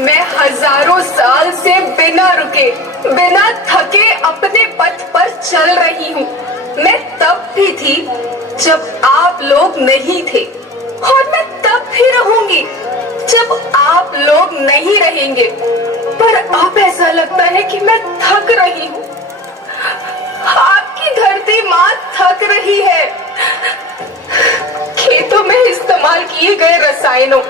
मैं हजारों साल से बिना रुके, बिना थके अपने पथ पर चल रही हूँ। मैं तब भी थी जब आप लोग नहीं थे, और मैं तब भी रहूंगी जब आप लोग नहीं रहेंगे। पर अब ऐसा लगता है कि मैं थक रही हूँ। आपकी धरती माँ थक रही है। खेतों में इस्तेमाल किए गए रसायनों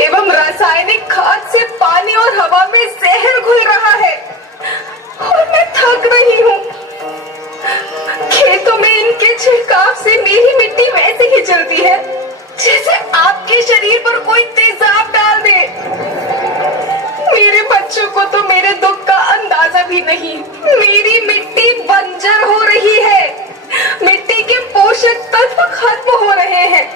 एवं रासायनिक खाद से पानी और हवा में जहर घुल रहा है, और मैं थक रही हूँ। खेतों में इनके छिड़काव से मेरी मिट्टी वैसे ही जलती है जैसे आपके शरीर पर कोई तेजाब डाल दे। मेरे बच्चों को तो मेरे दुख का अंदाजा भी नहीं। मेरी मिट्टी बंजर हो रही है, मिट्टी के पोषक तत्व खत्म हो रहे हैं।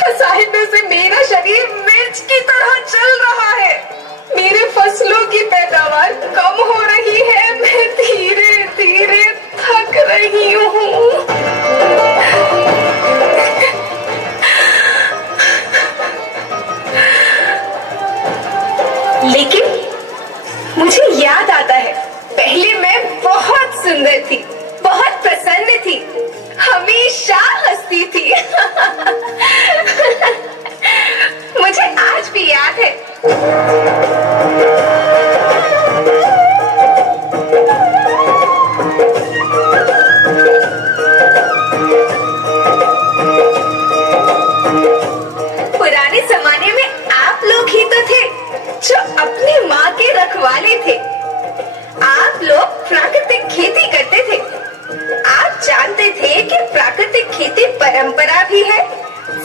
रसायनों से मेरा शरीर मिर्च की तरह जल रहा है। मेरे फसलों की पैदावार कम हो रही है। मैं धीरे धीरे थक रही हूँ। लेकिन मुझे याद आता है, पहले मैं बहुत सुंदर थी, बहुत प्रसन्न थी, हमेशा हंसती थी। मुझे आज भी याद है। पुराने जमाने में आप लोग ही तो थे जो अपनी माँ के रखवाले थे। आप लोग प्राकृतिक खेती करते थे। आप जानते थे कि प्राकृतिक खेती परंपरा भी है,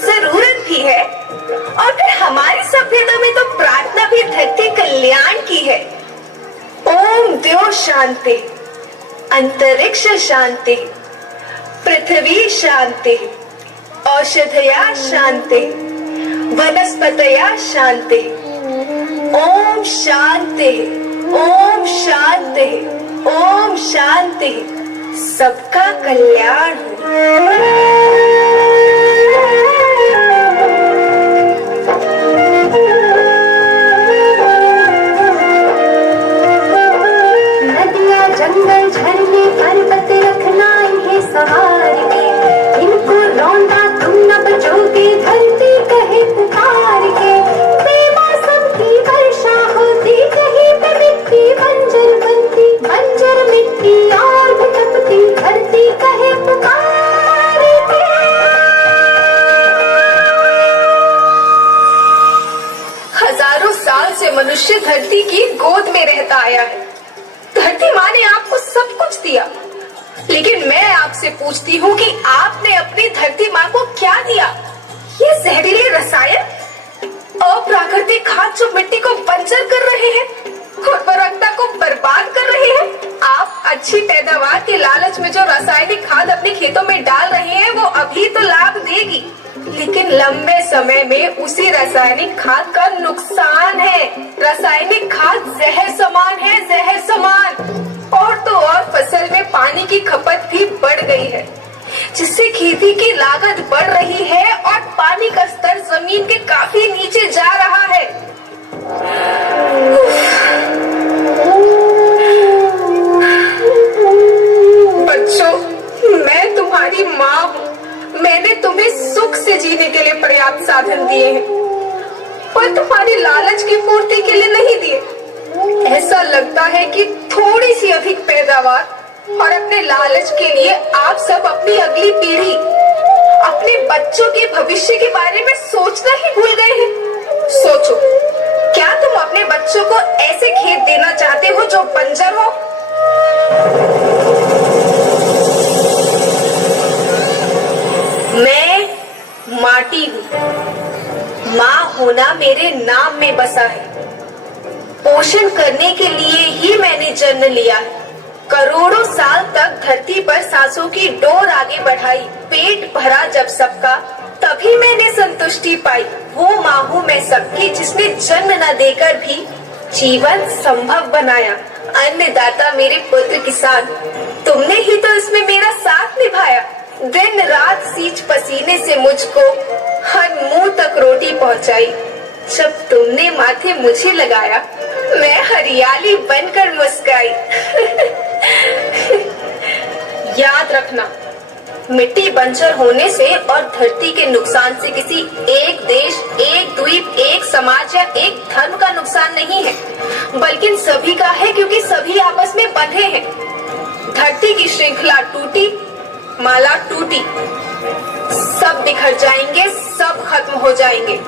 जरूरत भी है, और फिर हमारी सभ्यता में तो प्रार्थना भी धरती कल्याण की है। ओम द्यो शांति, अंतरिक्ष शांति, पृथ्वी शांति, औषधया शांति, वनस्पतया शांति। ओम शांति, ओम शांति, ओम शांति। सबका कल्याण हो। नदियाँ, जंगल, झरने, पर्वत रखना इन्हें सवार के, इनको रौंदा तुम न बचोगे, धरती कहे पुकार के। बेमौसम की वर्षा होती, कहीं पे मिट्टी बंजर बनती, बंजर मिट्टी और भी तपती, धरती कहे पुकार के। हजारों साल से मनुष्य धरती की गोद में रहता आया है। धरती माँ ने आपको सब कुछ दिया, लेकिन मैं आपसे पूछती हूँ कि आपने अपनी धरती माँ को क्या दिया? ये जहरीले रसायन, अप्राकृतिक खाद जो मिट्टी को बंजर कर रहे हैं, उर्वरकता को बर्बाद कर रहे हैं। आप अच्छी पैदावार के लालच में जो रासायनिक खाद अपने खेतों में डाल रहे हैं, वो अभी तो लाभ देगी, लेकिन लंबे समय में उसी रासायनिक खाद का नुकसान है। रासायनिक खाद जहर समान है, जहर समान। और तो और फसल में पानी की खपत भी बढ़ गई है, जिससे खेती की लागत बढ़ रही है और पानी का स्तर जमीन के काफी नीचे जा रहा है। बच्चों, मैं तुम्हारी माँ हूँ। मैंने तुम्हें सुख से जीने के लिए पर्याप्त साधन दिए हैं, पर तुम्हारी लालच की पूर्ति के लिए नहीं दिए। ऐसा लगता है कि थोड़ी सी अधिक पैदावार और अपने लालच के लिए आप सब अपनी अगली पीढ़ी, अपने बच्चों के भविष्य के बारे में सोचना ही भूल गए हैं। सोचो, क्या तुम अपने बच्चों को ऐसे खेत देना चाहते हो जो बंजर हो? मैं माटी हूँ। माँ होना मेरे नाम में बसा है। पोषण करने के लिए ही मैंने जन्म लिया है। करोड़ों साल तक धरती पर सांसों की डोर आगे बढ़ाई। पेट भरा जब सबका, तभी मैंने संतुष्टि पाई। वो माँ हूँ मैं सबकी, जिसने जन्म न देकर भी जीवन संभव बनाया। अन्नदाता मेरे पुत्र किसान, तुमने ही तो इसमें मेरा साथ निभाया। दिन रात सींच पसीने से मुझको हर मुंह तक रोटी पहुंचाई। जब तुमने माथे मुझे लगाया, मैं हरियाली बनकर मुस्काई। याद रखना, मिट्टी बंजर होने से और धरती के नुकसान से किसी एक देश, एक द्वीप, एक समाज या एक धर्म का नुकसान नहीं है, बल्कि सभी का है, क्योंकि सभी आपस में बंधे हैं। धरती की श्रृंखला टूटी, माला टूटी, सब बिखर जाएंगे, सब खत्म हो जाएंगे।